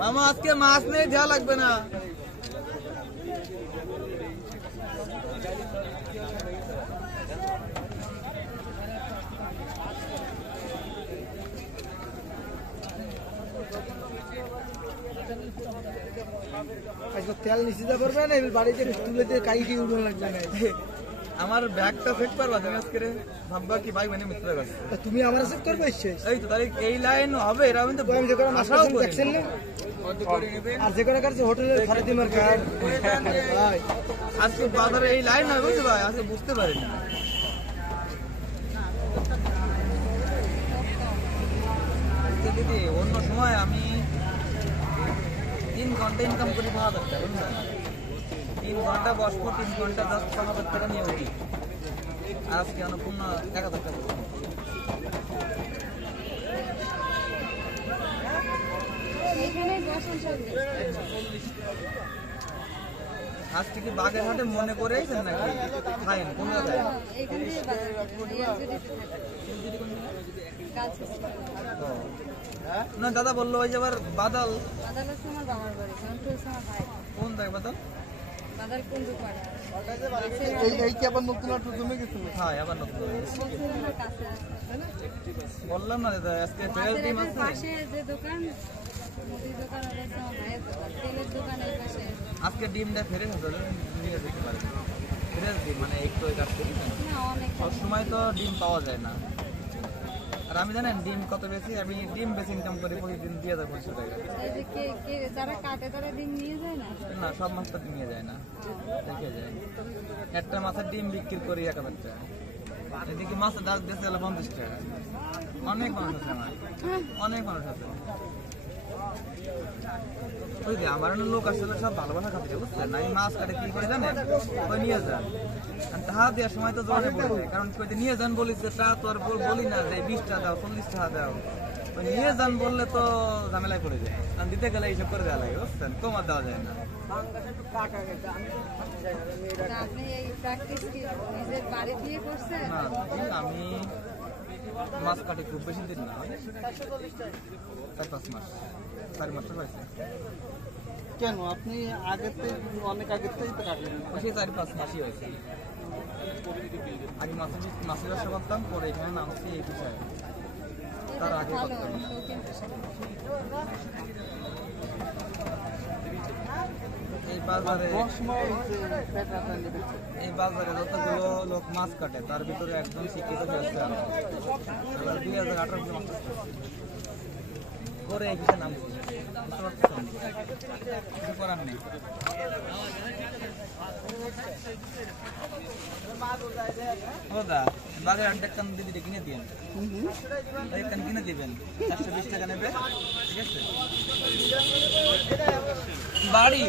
মামা আজকে মাছ নেই, যা লাগবে না। তেল নিচে পারবে না, বাড়িতে তুলে দিয়ে কাইটি উড়ন লাগবে না। আমার ব্যাগটা চেক করবা তুমি আজকে, ভাববা কি ভাই মানে মিত্র কাছে তুমি আমার চেক করবে। এই তো তাহলে এই লাইন হবে, এরা কিন্তু আশাও দেখছেন না। আর যে করে কাছে হোটেলের ফারাদিমার কার্ড ভাই আজকে বাজারে এই লাইন হবে, বুঝতে ভাই আজকে বুঝতে পারিনি। দিদি অন্য সময় আমি 3 ঘন্টা ইনকাম করি 5,000 টাকা, বুঝলেন? 3 ঘন্টা বসবো, 3 ঘন্টা 10-15,000 টাকা নিয়ে উঠি। আর আজকে অনুপূর্ণ 1,000 টাকা। আজকে কি বাগেরহাটে মনে করেছেন নাকি খাইন কোন জায়গায়? না দাদা বললো ওই যে আবার বাদাল কোন জায়গায় বাদাল? বললাম না দাদা আজকে আজকে ডিমটা ফেরে নিয়ে যেতে পারে, ফ্রেশ ডিম মানে একটু সব সময় তো ডিম পাওয়া যায় না। আর আমি জানেন ডিম কত বেশি, আমি ডিম বেশি ইনকাম করি প্রতিদিন 2,500 টাকা। না সব মাছ তো নিয়ে যায় না, দেখে যায়। একটা মাছের ডিম বিক্রি করি 1,000 টাকা, এদিকে মাছের দাম বেশি হলো 50 টাকা। অনেক মানুষ আছে আমার, অনেক মানুষ আছে। ওই যে আমার লোক আসলে সব ভালোবাসা খাতে, বুঝলেন? আমি মাছ কাটে কি করে জানেন, ওই নিয়ে যান। টাকা দেওয়ার সময় তো জোরে বলবে, কারণ নিয়ে যান বলিস তা তো আর বলি না যে 20 টাকা দাও 40 টাকা দাও। ওই নিয়ে যান বললে তো ঝামেলায় পড়ে যায়, কারণ দিতে গেলে এইসব করে দেওয়া লাগে, বুঝছেন? কমার দেওয়া যায় না। আমি মাছ কাটি খুব বেশি দিন না, 4-5 মাস, 4 মাস হয়েছে। কেন আপনি আগের থেকে অনেক আগের থেকেই তো কাটলেন? সেই 4-5 মাসই হয়েছে। আগে মাছের ব্যবসা করতাম, পরে এখানে নামছি এই বিষয়ে। তার আগে করতাম এই বাজারে যতগুলো লোক মাছ কাটে তার ভিতরে একজন শিক্ষিত ব্যবসা 2018 মাস করে এই বিষয়ে নামছি, কিছু করার নেই। বাজারে একটা দিদি কিনে দিবেন, কিনে দিবেন 420 টাকা নেবে, ঠিক আছে? বাড়ি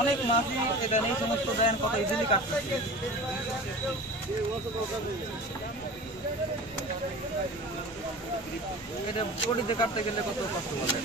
অনেক মাছই এখানে এই সমস্ত দেন, কত ইজিলি কাটতেছে। এটা পটিতে কাটতে গেলে কত কষ্ট বলেন।